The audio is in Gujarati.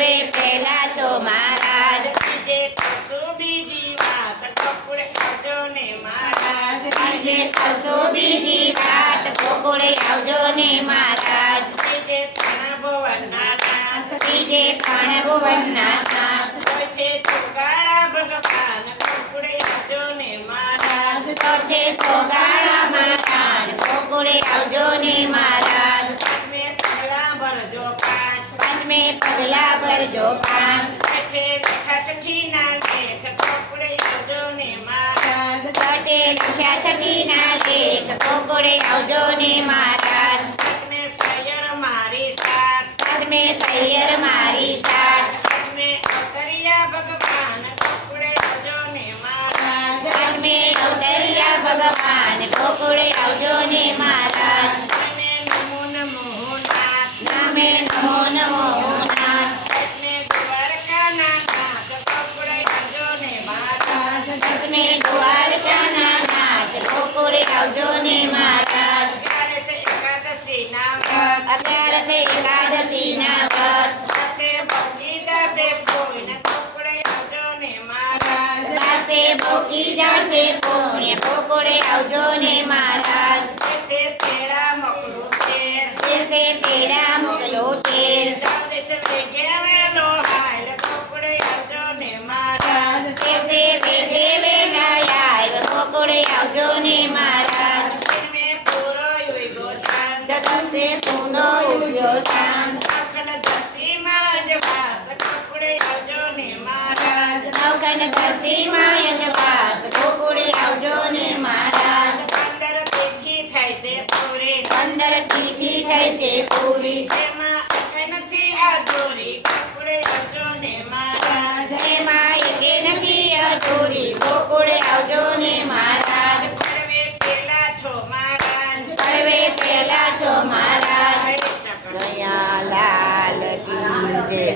પડવે પહેલા છો મહારાજ બીજે કરશો બીજી વાત ગોકુળે આવજો ને મહારાજ આજે કરશો બીજી વાત ગોકુળે આવજો ને મહારાજ ત્રીજે ત્રણ ભુવનના નાથ ત્રીજે ત્રણ ભુવનના નાથ ચોથે સુગાળા ભગવાન ગોકુળે આવજો ને મહારાજ ચોથે સોગાળા મહારાજ ગોકુળે આવજો ને મહારાજ પાંચમે પગલા ભરજો પાંચ પાંચમે પગલા ભરજો પાંચ છઠ્ઠે લેખા છઠ્ઠીના લેખ ગોકુળે આવજો ને મહારાજ છઠે લખ્યા છઠ્ઠીના લેખ ગોકુળે આવજો ને મહારાજ સાતમે સૈયર મારી સાથ સાતમે સૈયર મારી સાથ સાતમે અવતરિયા ભગવાન ગોકુળે આવજો ને મહારાજ સાતમે અવતરિયા ભગવાન ગોકુળે આવજો ને મહારાજ સાતમે નમો નમો નાથ નામે નમો નમો નાથ સાતમે દ્વારકાના નાથ ગોકુળે આવજો ને મહારાજ દસમે દ્વારકાના નાથ ગોકુળે આવજો ને મહારાજ અગિયારસે એકાદશીના વ્રત અગિયારસે એકાદશીના વ્રત દસે ભગીદાસે પોઈને ગોકુળે આવજો ને મહારાજ દાસે ભોગી જાશે પુણ્ય ગોકુળે આવજો ને મહારાજ તેરસે તેડા મકડું તેર તેરસે તેડા મોકલો તેર ચૌદસે વેગેવેલો હાલ ગોકુળે આવજો ને મહારાજ તેરસે વેદે વેલાયા ગોકુળે આવજો ને મહારાજ તેરમે પૂરો યુગો શાંત ચતુર્થે પૂનો ઉડ્યો શાંત અખંડ ધરતીમાં જ વાસ ગોકુળે આવજો ને મહારાજ નવકન ધરતીમાં યજવાસ ગોકુળે આવજો ને મહારાજ 15 તિથિ થાય છે પૂરી 15 તિથિ થઈ છે પૂરી તેમાં કઈ નથી અધૂરી ગોકુળે આવજો ને મહારાજ એમાં એકે નથી અધૂરી ગોકુળે આવજો ને મહારાજ પડવે પેલા છો મહારાજ પડવે પહેલા છો મહારાજ હરે કૃષ્ણ. દયાલાલ કી જય